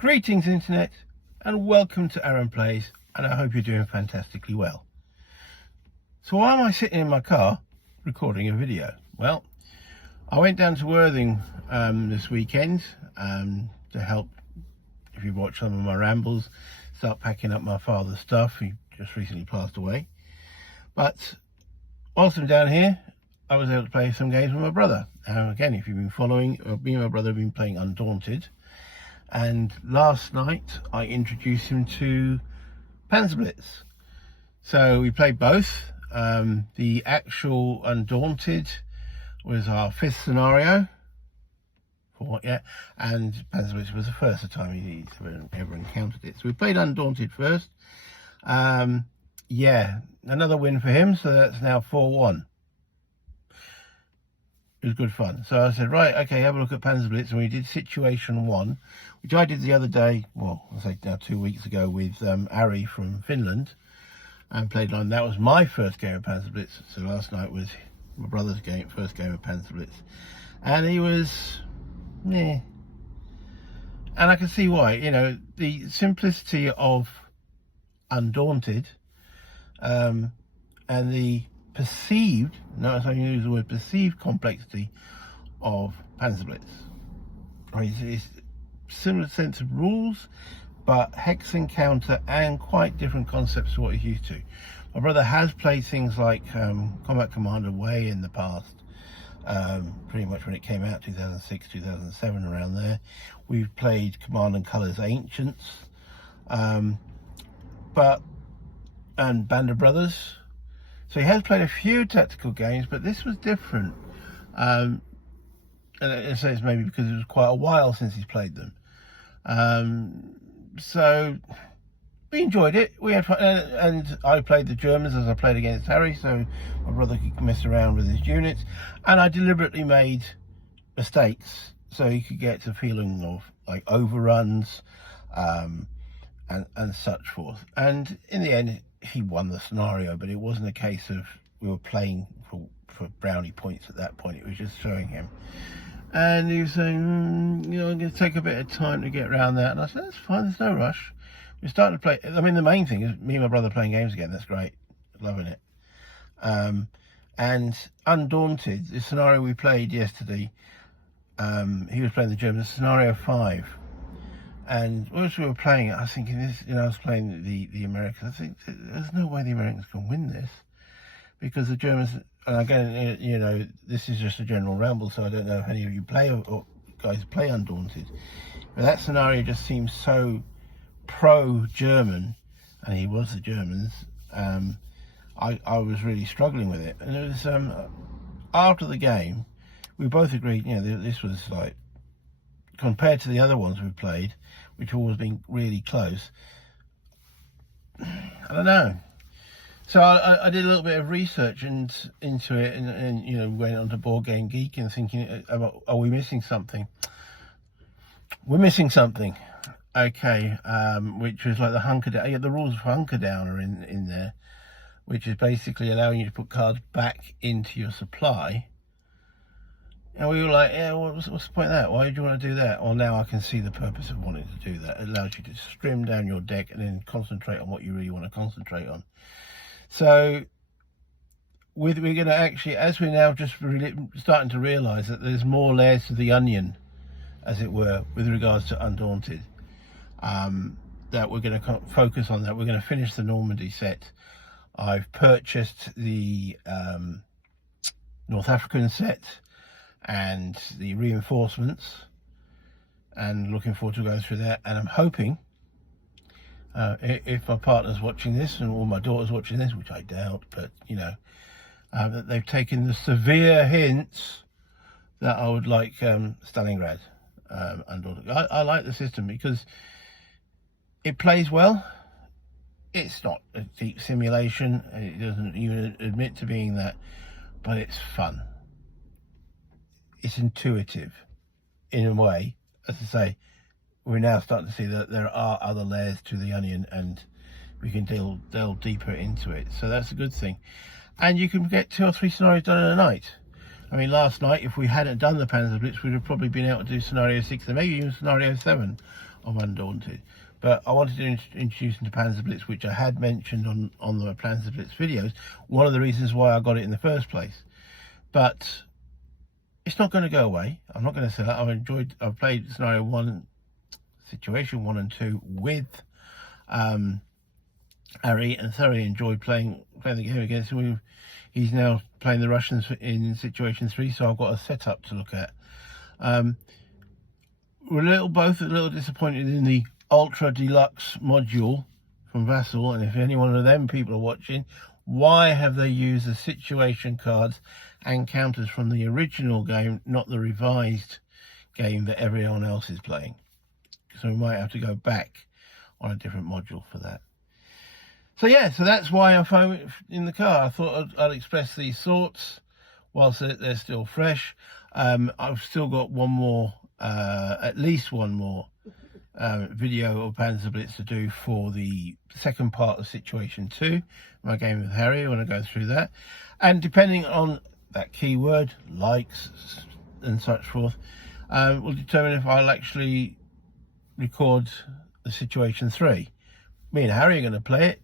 Greetings internet, and welcome to Aaron Plays, and I hope you're doing fantastically well. So why am I sitting in my car recording a video? Well, I went down to Worthing this weekend to help, if you've watched some of my rambles, start packing up my father's stuff. He just recently passed away. But whilst I'm down here, I was able to play some games with my brother. Again, if you've been following, me and my brother have been playing Undaunted. And last night I introduced him to Panzerblitz. So we played both. The actual Undaunted was our 5th scenario. And Panzerblitz was the first time he ever encountered it. So we played Undaunted first. Yeah, another win for him. So that's now 4-1. It was good fun. So I said, right, okay, have a look at Panzerblitz. And we did Situation 1, which I did the other day, well, I'll say now 2 weeks ago, with Ari from Finland, and played on. That was my first game of Panzerblitz. So last night was my brother's first game of Panzerblitz. And he was, meh. And I can see why. You know, the simplicity of Undaunted and the perceived, notice I use the word perceived complexity of Panzerblitz. Right, it's similar sense of rules, but hex encounter and quite different concepts to what he's used to. My brother has played things like Combat Commander way in the past, pretty much when it came out, 2006, 2007, around there. We've played Command and Colors Ancients, and Band of Brothers. So he has played a few tactical games, but this was different. And it says maybe because it was quite a while since he's played them. So we enjoyed it. We had fun, and I played the Germans as I played against Harry, so my brother could mess around with his units. And I deliberately made mistakes so he could get a feeling of like overruns and such forth. And in the end, he won the scenario, but it wasn't a case of we were playing for brownie points at that point. It was just showing him. And he was saying, you know, I'm going to take a bit of time to get around that. And I said, that's fine, there's no rush. We're starting to play. I mean, the main thing is me and my brother playing games again. That's great. Loving it. And Undaunted, the scenario we played yesterday, he was playing the Germans, scenario 5. And as we were playing it, I was thinking this, you know, I was playing the Americans. I think there's no way the Americans can win this, because the Germans, and again, you know, this is just a general ramble, so I don't know if any of you play or guys play Undaunted. But that scenario just seems so pro-German, and he was the Germans. I was really struggling with it. And it was, after the game, we both agreed, you know, this was like, compared to the other ones we played, which have always been really close, I don't know. So I did a little bit of research into it, and you know, went onto Board Game Geek and thinking, are we missing something? We're missing something. Okay, which was like the hunker down. Yeah, the rules of hunker down are in there, which is basically allowing you to put cards back into your supply. And we were like, yeah, what's the point of that? Why do you want to do that? Well, now I can see the purpose of wanting to do that. It allows you to trim down your deck and then concentrate on what you really want to concentrate on. So we're going to actually, as we're now just really starting to realise that there's more layers to the onion, as it were, with regards to Undaunted, that we're going to focus on that. We're going to finish the Normandy set. I've purchased the North African set and the reinforcements, and looking forward to going through that. And I'm hoping, if my partner's watching this and all my daughter's watching this, which I doubt, but you know, that they've taken the severe hints that I would like Stalingrad. I like the system because it plays well. It's not a deep simulation, it doesn't even admit to being that, but it's fun. It's intuitive in a way. As I say, we're now starting to see that there are other layers to the onion, and we can delve deeper into it. So that's a good thing. And you can get 2 or 3 scenarios done in a night. I mean, last night, if we hadn't done the Panzerblitz, we'd have probably been able to do scenario 6 and maybe even scenario 7 Undaunted. But I wanted to introduce him to Panzerblitz, which I had mentioned on the Panzerblitz videos. One of the reasons why I got it in the first place. But it's not going to go away. I'm not going to say that. I've played scenario 1, situation 1 and 2 with Harry, and thoroughly enjoyed playing the game against him. He's now playing the Russians in situation 3, so I've got a setup to look at. We're both a little disappointed in the Ultra Deluxe module from Vassal, and if any one of them people are watching, why have they used the situation cards and counters from the original game, not the revised game that everyone else is playing? So we might have to go back on a different module for that. So yeah, so that's why I'm home in the car. I thought I'd express these thoughts whilst they're still fresh. I've still got one more, at least one more video of Panzerblitz to do for the second part of situation 2, my game with Harry, when I go through that. And depending on that keyword, likes and such forth, will determine if I'll actually record the situation 3. Me and Harry are going to play it.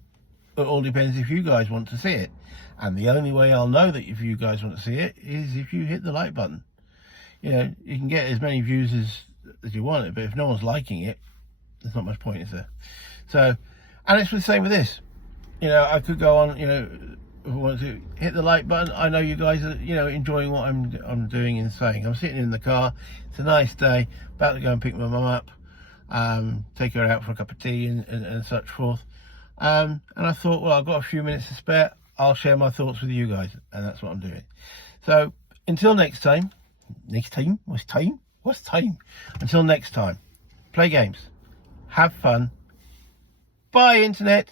It all depends if you guys want to see it. And the only way I'll know that if you guys want to see it is if you hit the like button. You know, you can get as many views as you want it, but if no one's liking it, there's not much point, is there? So, and it's the same with this. You know, I could go on, you know, if I want to hit the like button. I know you guys are, you know, enjoying what I'm doing and saying. I'm sitting in the car. It's a nice day. About to go and pick my mum up. Take her out for a cup of tea and such forth. And I thought, well, I've got a few minutes to spare. I'll share my thoughts with you guys, and that's what I'm doing. So until next time. What's time? Until next time, play games, have fun. Bye, internet.